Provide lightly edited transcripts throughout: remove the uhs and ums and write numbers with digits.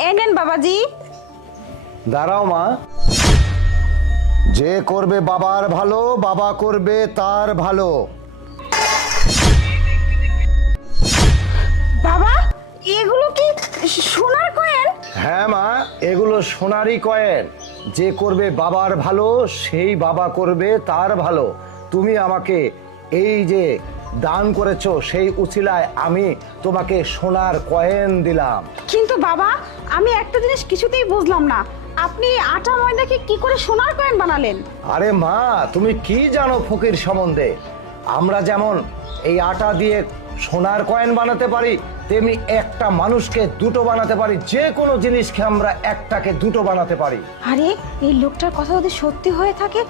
এই নেন বাবাজি। দাঁড়াও মা। যে করবে বাবার ভালো বাবা করবে তার ভালো। বাবা, এগুলো কি সোনার কয়েন? হ্যাঁ মা, এগুলো সোনারই কয়েন। যে করবে বাবার ভালো সেই বাবা করবে তার ভালো। তুমি আমাকে এই যে দান করেছো, সেই উছিলায় আমি তোমাকে সোনার কয়েন দিলাম। কিন্তু বাবা, আমি একটা জিনিস কিছুতেই বুঝলাম না, আপনি আটা ময়দাকে কি করে সোনার কয়েন বানালেন? আরে মা, তুমি কি জানো ফকির সম্বন্ধে? আমরা যেমন এই আটা দিয়ে সোনার কয়েন বানাতে পারি, তেমনি একটা মানুষকে দুটো বানাতে পারি। যে কোনো জিনিসকে আমরা একটাকে দুটো বানাতে পারি। আরে, এই লোকটার কথা যদি সত্যি হয়ে থাকে,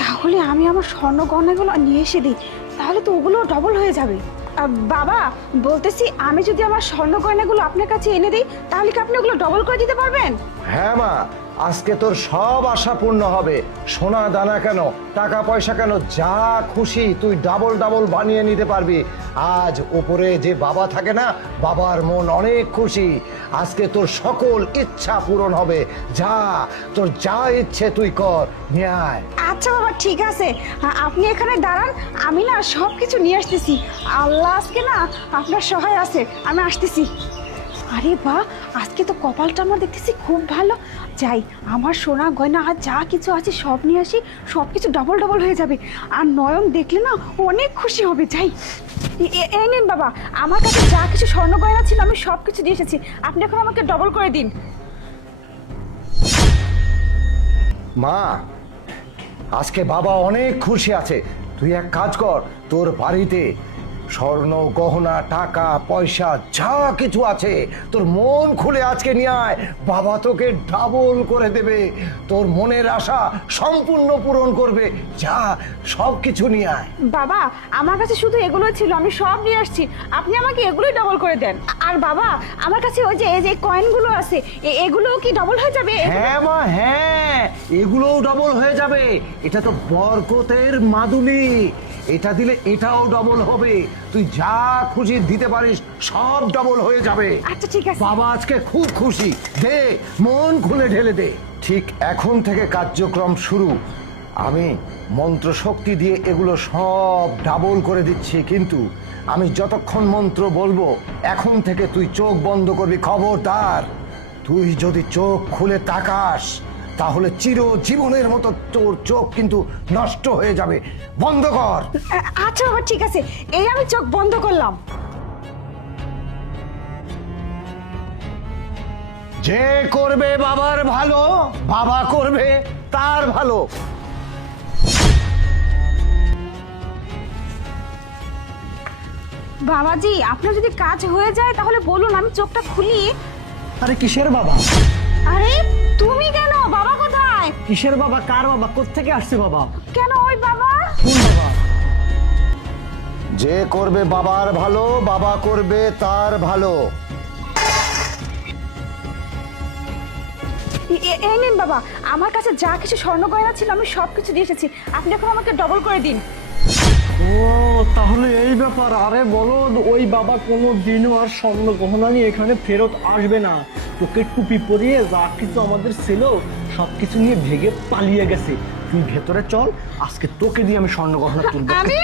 তাহলে আমি আমার স্বর্ণ গয়নাগুলো নিয়ে এসে দিই, তাহলে তো ওগুলো ডবল হয়ে যাবে। বাবা, বলতেছি আমি যদি আমার স্বর্ণ গয়নাগুলো আপনার কাছে এনে দিই, তাহলে কি আপনি ওগুলো ডবল করে দিতে পারবেন? হ্যাঁ মা, আজকে তোর সব আশা পূর্ণ হবে। সোনা দানা কেন, টাকা পয়সা কেন, যা খুশি তুই ডাবল ডাবল বানিয়ে নিতে পারবি। আজ উপরে যে বাবা থাকে না, বাবার মন অনেক খুশি। আজকে তোর সকল ইচ্ছা পূরণ হবে। যা, তোর যা ইচ্ছে তুই কর, নিয়ে আয়। আচ্ছা বাবা, ঠিক আছে, আপনি এখানে দাঁড়ান, আমি না সব কিছু নিয়ে আসতেছি। আল্লাহ আজকে না আপনার সহায় আছে, আমি আসতেছি। আরে বাহ, আজকে তো কপালটা আমার দেখতেছি খুব ভালো। যাই, আমার সোনা গয়না আর যা কিছু আছে সব নিয়ে আসি, সব কিছু ডবল ডবল হয়ে যাবে। আর নয়ন দেখলে না অনেক খুশি হবে। যাই, এই নিন বাবা, আমার কাছে যা কিছু স্বর্ণ গয়না ছিল আমি সব কিছু দিয়ে এসেছি, আপনি এখন আমাকে ডবল করে দিন। মা, আজকে বাবা অনেক খুশি আছে। তুই এক কাজ কর, তোর বাড়িতে স্বর্ণ গহনা টাকা পয়সা যা কিছু আছে তোর মন খুলে আজকে নিয়ে আয়। বাবা তোকে ডাবল করে দেবে, তোর মনের আশা সম্পূর্ণ পূরণ করবে। যা, সব কিছু নিয়ে আয়। বাবা, আমার কাছে শুধু এগুলোই ছিল, আমি সব নিয়ে আসছি, আপনি আমাকে এগুলোই ডবল করে দেন। আর বাবা, আমার কাছে ওই যে এই যে কয়েনগুলো আছে, এগুলোও কি ডবল হয়ে যাবে? হ্যাঁ মা, হ্যাঁ, এগুলোও ডবল হয়ে যাবে। এটা তো বরকতের মাদুলি, এটা দিলে এটাও ডবল হবে। তুই যা খুশি দিতে পারিস, সব ডবল হয়ে যাবে। আচ্ছা ঠিক আছে। বাবা আজকে খুব খুশি, দে, মন খুলে ঢেলে দে। ঠিক এখন থেকে কার্যক্রম শুরু। আমি মন্ত্র শক্তি দিয়ে এগুলো সব ডাবল করে দিচ্ছি, কিন্তু আমি যতক্ষণ মন্ত্র বলবো এখন থেকে তুই চোখ বন্ধ করবি। খবরদার, তুই যদি চোখ খুলে তাকাস তাহলে চিরজীবনের মতো তোর চোখ কিন্তু নষ্ট হয়ে যাবে। বন্ধ কর। আচ্ছা বাবা, ঠিক আছে, এই আমি চোখ বন্ধ করলাম। যে করবে বাবার ভালো বাবা করবে তার ভালো। বাবাজি, আপনার যদি কাজ হয়ে যায় তাহলে বলুন, আমি চোখটা খুলি। আরে কিসের বাবা? আরে তুমি কেন? বাবা কোথায়? কিসের বাবা? কার বাবা? কোত্থেকে আসছে বাবা? কেন ওই বাবা? কোন বাবা? যে করবে বাবার ভালো বাবা করবে তার ভালো। এই নিন বাবা, আমার কাছে যা কিছু স্বর্ণ গয়না ছিল আমি সব কিছু দিয়ে এসেছি, আপনি এখন আমাকে ডবল করে দিন। ও, তাহলে এই ব্যাপার। আরে বলো, ওই বাবা কোনো দিনও আর স্বর্ণ গহনা নিয়ে এখানে ফেরত আসবে না। তোকে টুপি পরিয়ে যা কিছু আমাদের ছিল সব কিছু নিয়ে ভেগে পালিয়ে গেছে। তুই ভেতরে চল, আজকে তোকে দিয়ে আমি স্বর্ণ গহনা তুলবো। আমি